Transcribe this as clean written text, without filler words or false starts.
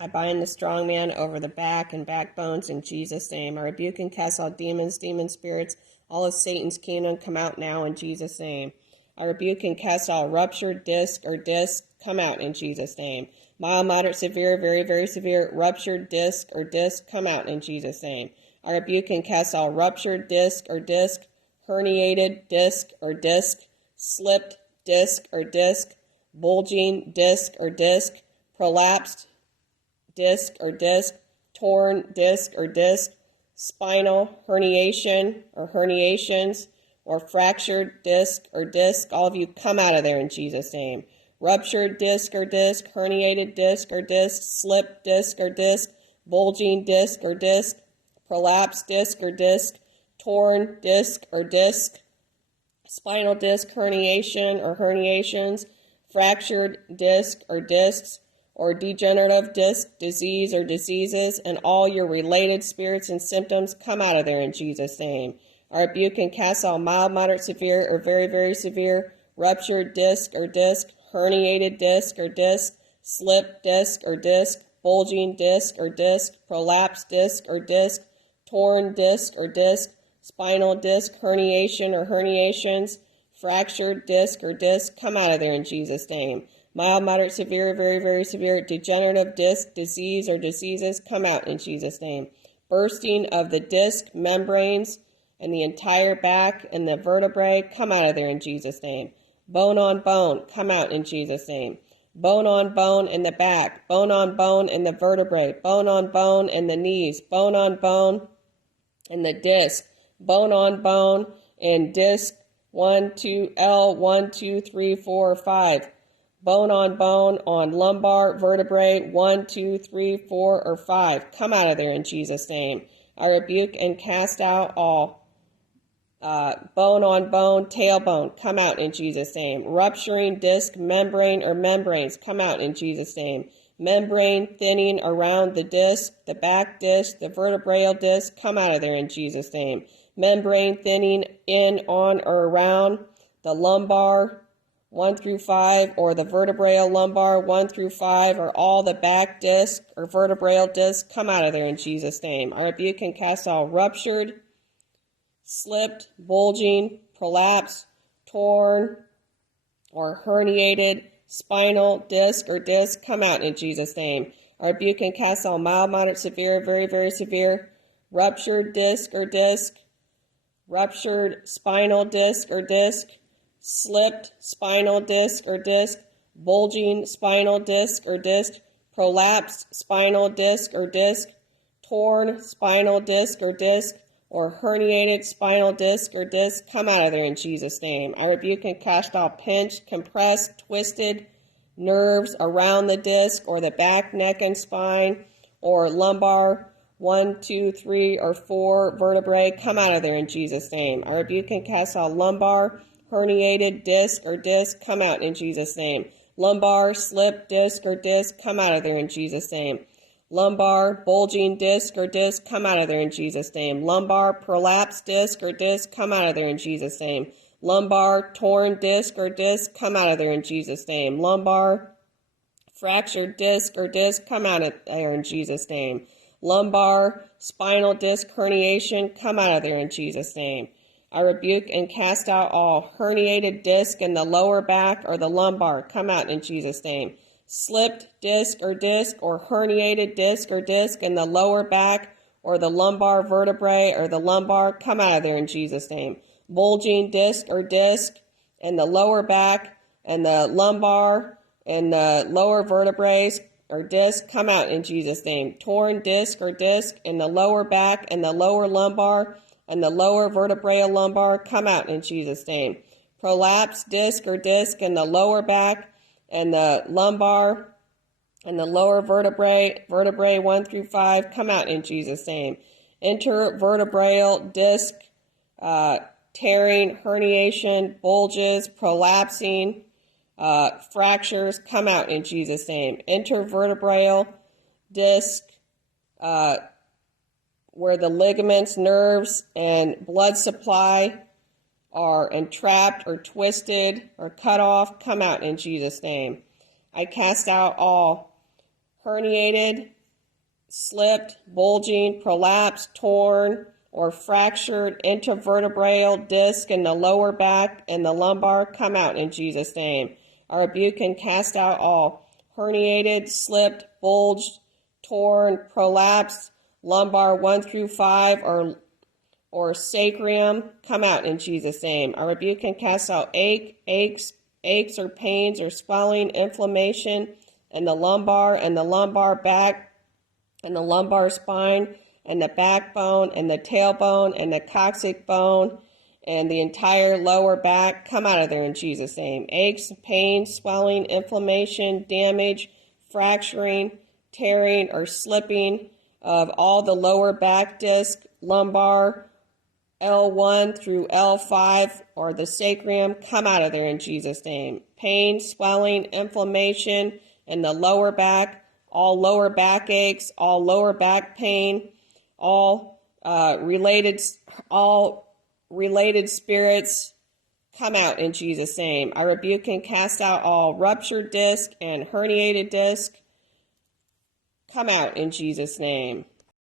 I bind the strong man over the back and backbones in Jesus' name. I rebuke and cast all demons, demon spirits, all of Satan's kingdom, come out now in Jesus' name. I rebuke and cast all ruptured disc or disc, come out in Jesus' name. Mild, moderate, severe, very, very severe, ruptured disc or disc, come out in Jesus' name. I rebuke and cast all ruptured disc or disc, herniated disc or disc, slipped disc or disc, bulging disc or disc, prolapsed disc or disc, torn disc or disc, spinal herniation or herniations, or fractured disc or disc. All of you come out of there in Jesus' name. Ruptured disc or disc, herniated disc or disc, slipped disc or disc, bulging disc or disc, prolapsed disc or disc, torn disc or disc, spinal disc herniation or herniations, fractured disc or discs, or degenerative disc disease or diseases, and all your related spirits and symptoms, come out of there in Jesus' name. I rebuke and cast all mild, moderate, severe, or very, very severe, ruptured disc or disc, herniated disc or disc, slipped disc or disc, bulging disc or disc, prolapsed disc or disc, torn disc or disc, spinal disc herniation or herniations, fractured disc or disc, come out of there in Jesus' name. Mild, moderate, severe, very, very severe, degenerative disc disease or diseases, come out in Jesus' name. Bursting of the disc membranes and the entire back and the vertebrae, come out of there in Jesus' name. Bone on bone, come out in Jesus' name. Bone on bone in the back, bone on bone in the vertebrae, bone on bone in the knees, bone on bone in the disc, bone on bone in disc 1, 2, L, 1, 2, 3, 4, 5. Bone on lumbar vertebrae 1, 2, 3, 4, or 5. Come out of there in Jesus' name. I rebuke and cast out all bone on bone, tailbone, come out in Jesus' name. Rupturing disc, membrane, or membranes, come out in Jesus' name. Membrane thinning around the disc, the back disc, the vertebral disc, come out of there in Jesus' name. Membrane thinning in, on, or around the lumbar 1 through 5, or the vertebral lumbar 1 through 5, or all the back disc or vertebral disc, come out of there in Jesus' name. I rebuke and cast all ruptured, slipped, bulging, prolapsed, torn, or herniated spinal disc or disc, come out in Jesus' name. I rebuke and cast all mild, moderate, severe, very, very severe, ruptured disc or disc, ruptured spinal disc or disc, slipped spinal disc or disc, bulging spinal disc or disc, prolapsed spinal disc or disc, torn spinal disc or disc, or herniated spinal disc or disc, come out of there in Jesus' name. I rebuke and cast all pinched, compressed, twisted nerves around the disc or the back, neck, and spine, or lumbar 1, 2, 3, or 4 vertebrae, come out of there in Jesus' name. I rebuke and cast all lumbar herniated disc or disc, come out in Jesus' name. Lumbar, slip, disc, or disc, come out of there in Jesus' name. Lumbar, bulging disc or disc, come out of there in Jesus' name. Lumbar, prolapsed disc or disc, come out of there in Jesus' name. Lumbar, torn disc or disc, come out of there in Jesus' name. Lumbar, fractured disc or disc, come out of there in Jesus' name. Lumbar, spinal disc herniation, come out of there in Jesus' name. I rebuke and cast out all herniated disc in the lower back or the lumbar, come out in Jesus' name. Slipped disc or herniated disc or disc in the lower back or the lumbar vertebrae or the lumbar, come out of there in Jesus' name. Bulging disc or disc in the lower back and the lumbar and the lower vertebrae or disc, come out in Jesus' name. Torn disc or disc in the lower back and the lower lumbar and the lower vertebral lumbar, come out in Jesus' name. Prolapsed disc or disc in the lower back and the lumbar and the lower vertebrae 1 through 5, come out in Jesus' name. Intervertebral disc, tearing, herniation, bulges, prolapsing, fractures, come out in Jesus' name. Intervertebral disc, where the ligaments, nerves, and blood supply are entrapped or twisted or cut off, come out in Jesus' name. I cast out all herniated, slipped, bulging, prolapsed, torn, or fractured intervertebral disc in the lower back and the lumbar, come out in Jesus' name. I rebuke and cast out all herniated, slipped, bulged, torn, prolapsed, lumbar 1 through 5, or sacrum, come out in Jesus' name. I rebuke and cast out aches or pains or swelling, inflammation in the lumbar back, and the lumbar spine, and the backbone, and the tailbone, and the coccyx bone, and the entire lower back, come out of there in Jesus' name. Aches, pain, swelling, inflammation, damage, fracturing, tearing, or slipping of all the lower back disc, lumbar, L1 through L5, or the sacrum, come out of there in Jesus' name. Pain, swelling, inflammation in the lower back, all lower back aches, all lower back pain, all related spirits, come out in Jesus' name. I rebuke and cast out all ruptured disc and herniated disc, come out in Jesus' name.